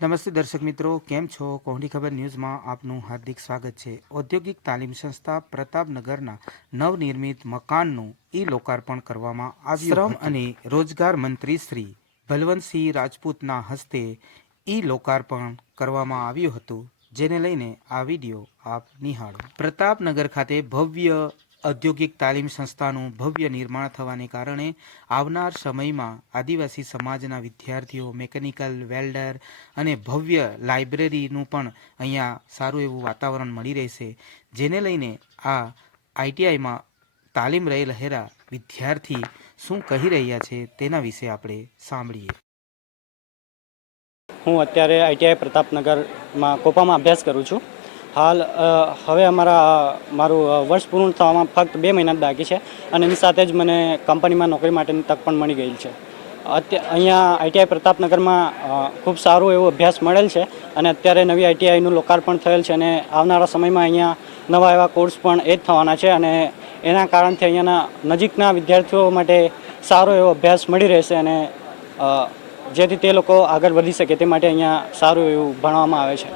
નમસ્તે દર્શક મિત્રો કેમ છો? કોહલી ખબર ન્યૂઝમાં આપનું હાર્દિક સ્વાગત છે. ઔદ્યોગિક તાલીમ સંસ્થા પ્રતાપનગરના નવનિર્મિત મકાનનું ઈ લોકાર્પણ કરવામાં આવ્યું શ્રમ અને રોજગાર મંત્રી શ્રી બલવંતસિંહ રાજપૂતના હસ્તે ઈ લોકાર્પણ કરવામાં આવ્યું હતું. જેને લઈને આ વીડિયો આપ નિહાળો. પ્રતાપનગર ખાતે ભવ્ય ઔદ્યોગિક તાલીમ સંસ્થાનું ભવ્ય નિર્માણ થવાને કારણે આવનાર સમયમાં આદિવાસી સમાજના વિદ્યાર્થીઓ મેકેનિકલ વેલ્ડર અને ભવ્ય લાઇબ્રેરીનું પણ અહીંયા સારું એવું વાતાવરણ મળી રહેશે. જેને લઈને આ આઈટીઆઈમાં તાલીમ રહી રહેલા વિદ્યાર્થી શું કહી રહ્યા છે તેના વિશે આપણે સાંભળીએ. હું અત્યારે આઈટીઆઈ પ્રતાપનગરમાં કોપામાં અભ્યાસ કરું છું. હાલ હવે અમારા, મારું વર્ષ પૂર્ણ થવામાં ફક્ત બે મહિના બાકી છે અને એની સાથે જ મને કંપનીમાં નોકરી માટેની તક પણ મળી ગઈ છે. અત્યારે અહીંયા આઈટીઆઈ પ્રતાપનગરમાં ખૂબ સારું એવો અભ્યાસ મળેલ છે અને અત્યારે નવી આઈટીઆઈનું લોકાર્પણ થયેલ છે અને આવનારા સમયમાં અહીંયા નવા એવા કોર્સ પણ એ જ થવાના છે અને એના કારણથી અહીંયાના નજીકના વિદ્યાર્થીઓ માટે સારો એવો અભ્યાસ મળી રહેશે અને જેથી તે લોકો આગળ વધી શકે તે માટે અહીંયા સારું એવું ભણવામાં આવે છે.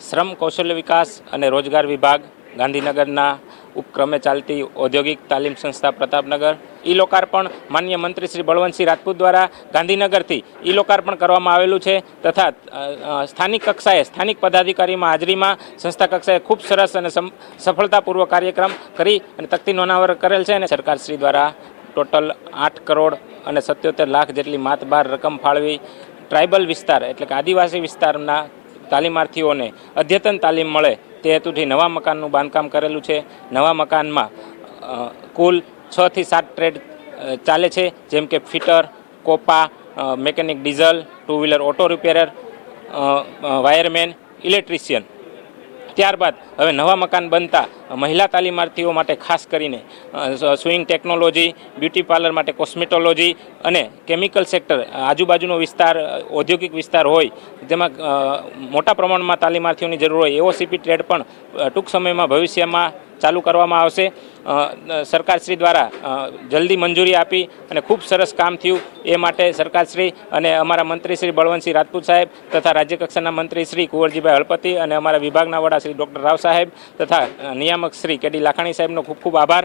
શ્રમ, કૌશલ્ય વિકાસ અને રોજગાર વિભાગ, ગાંધીનગરના ઉપક્રમે ચાલતી ઔદ્યોગિક તાલીમ સંસ્થા પ્રતાપનગર. ઈ લોકાર્પણ માન્ય મંત્રી શ્રી બળવંતસિંહ રાજપૂત દ્વારા ગાંધીનગરથી ઈ લોકાર્પણ કરવામાં આવેલું છે તથા સ્થાનિક કક્ષાએ, સ્થાનિક પદાધિકારીમાં, હાજરીમાં સંસ્થા કક્ષાએ ખૂબ સરસ અને સફળતાપૂર્વક કાર્યક્રમ કરી અને તકતી નોનાવર કરેલ છે અને સરકારશ્રી દ્વારા ટોટલ આઠ કરોડ અને સત્યોતેર લાખ જેટલી માતબાર રકમ ફાળવી, ટ્રાઇબલ વિસ્તાર એટલે કે આદિવાસી વિસ્તારના તાલીમાર્થીઓને અદ્યતન તાલીમ મળે તે હેતુથી નવા મકાનનું બાંધકામ કરેલું છે. નવા મકાનમાં કુલ છ થી સાત ટ્રેડ ચાલે છે, જેમ કે fitter, COPA mechanic diesel, two wheeler auto repairer wireman, electrician. ત્યારબાદ હવે નવા મકાન બનતા મહિલા તાલીમાર્થીઓ માટે ખાસ કરીને સ્વિંગ ટેકનોલોજી, બ્યુટી પાર્લર માટે કોસ્મેટોલોજી અને કેમિકલ સેક્ટર આજુબાજુનો વિસ્તાર ઔદ્યોગિક વિસ્તાર હોય, જેમાં મોટા પ્રમાણમાં તાલીમાર્થીઓની જરૂર હોય એવો સીપી ટ્રેડ પણ ટૂંક સમયમાં ભવિષ્યમાં ચાલુ કરવામાં આવશે. સરકારશ્રી દ્વારા જલ્દી મંજૂરી આપી અને ખૂબ સરસ કામ થયું એ માટે સરકારશ્રી અને અમારા મંત્રી શ્રી બળવંતસિંહ રાજપૂત સાહેબ તથા રાજ્ય કક્ષાના મંત્રી શ્રી કુંવરજીભાઈ હળપતિ અને અમારા વિભાગના વડા શ્રી ડૉક્ટર રાવ સાહેબ તથા નિયામક શ્રી કે ડી લાખાણી સાહેબનો ખૂબ ખૂબ આભાર.